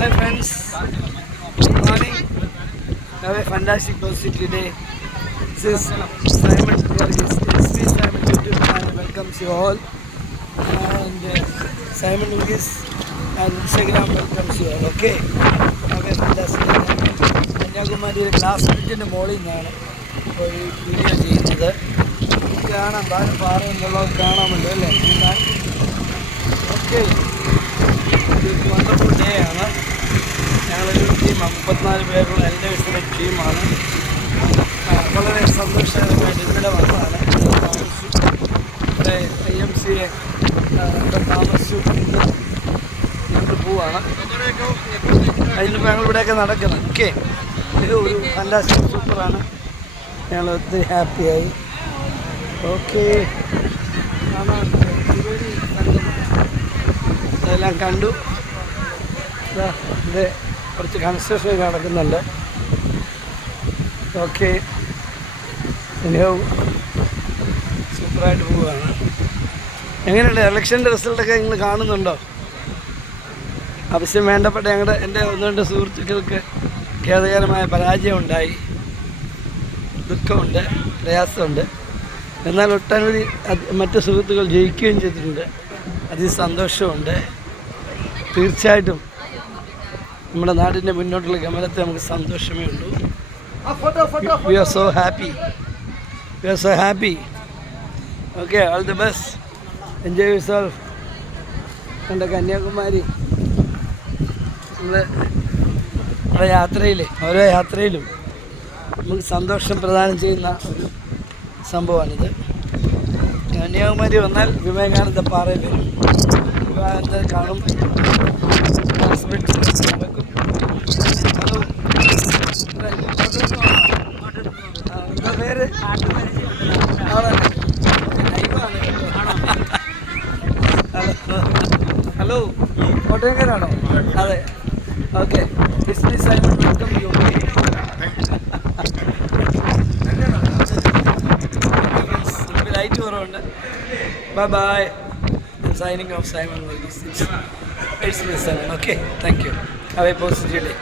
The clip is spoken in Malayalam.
Hi friends, good morning. Have a fantastic positive day. This is Simon Varghese, SP Simon YouTube channel welcomes you all. And Simon Varghese and Instagram welcomes you all. Okay, have a fantastic day. കന്യാകുമാരിയിലെ ക്ലാസ് ബ്രിഡ്ജിൻ്റെ മുകളിൽ നിന്നാണ് ഇപ്പോൾ ഈ വീഡിയോ ചെയ്യുന്നത്. കാണാം, താഴെ പാറ എന്നുള്ളത് കാണാമല്ലോ അല്ലേ? ഓക്കെ, വണ്ടർഫുൾ ഡേ ആണ്. ഞങ്ങളൊരു ടീമാണ്, 34 പേരുള്ള എൽഡേഴ്സിൻ്റെ ടീമാണ്. വളരെ സന്തോഷകരമായിട്ട് ഇവിടെ വന്നതാണ്. ഇവിടെ IMCA താമസിച്ചു. ഇന്ന് ഞങ്ങൾ പോവാണ്. അതിനിപ്പോൾ ഞങ്ങൾ ഇവിടെയൊക്കെ നടക്കുന്നത്. ഓക്കെ, ഇത് ഒരു ഫാന്റാസ്റ്റിക് സൂപ്പറാണ്. ഞങ്ങൾ ഒത്തിരി ഹാപ്പിയായി. ഓക്കെ, അതെല്ലാം കണ്ടു. ഇത് കുറച്ച് കൺസ്ട്രക്ഷൻ നടക്കുന്നുണ്ട്. ഓക്കെ, സൂപ്പറായിട്ട് പോവുകയാണ്. എങ്ങനെയുണ്ട് ഇലക്ഷൻ്റെ റിസൾട്ടൊക്കെ നിങ്ങൾ കാണുന്നുണ്ടോ? ആവശ്യം വേണ്ടപ്പെട്ട എൻ്റെ ഒന്ന് രണ്ട് സുഹൃത്തുക്കൾക്ക് ഖേദകരമായ പരാജയം ഉണ്ടായി. ദുഃഖമുണ്ട്, പ്രയാസമുണ്ട്. എന്നാൽ ഒട്ടനവധി മറ്റ് സുഹൃത്തുക്കൾ ജയിക്കുകയും ചെയ്തിട്ടുണ്ട്. അതിൽ സന്തോഷമുണ്ട്. തീർച്ചയായിട്ടും നമ്മുടെ നാടിൻ്റെ മുന്നോട്ടുള്ള ഗമനത്തെ നമുക്ക് സന്തോഷമേ ഉള്ളൂ. We are so happy. Okay, all the best. Enjoy yourself. എൻ്റെ കന്യാകുമാരി നമ്മുടെ യാത്രയിൽ, ഓരോ യാത്രയിലും നമുക്ക് സന്തോഷം പ്രദാനം ചെയ്യുന്ന ഒരു സംഭവമാണിത്. കന്യാകുമാരി വന്നാൽ വിവേകാനന്ദ പാറയിൽ വരും. വിവേകാനന്ദ കാണും. എന്താ പേര്? ഹലോ, കോട്ടയംകാരാണോ? അതെ. Okay, welcome you. ലൈറ്റ് കുറവുണ്ട്. By. Signing off, Simon Varghese. It's me, Simon. Okay, thank you. Have a positive day.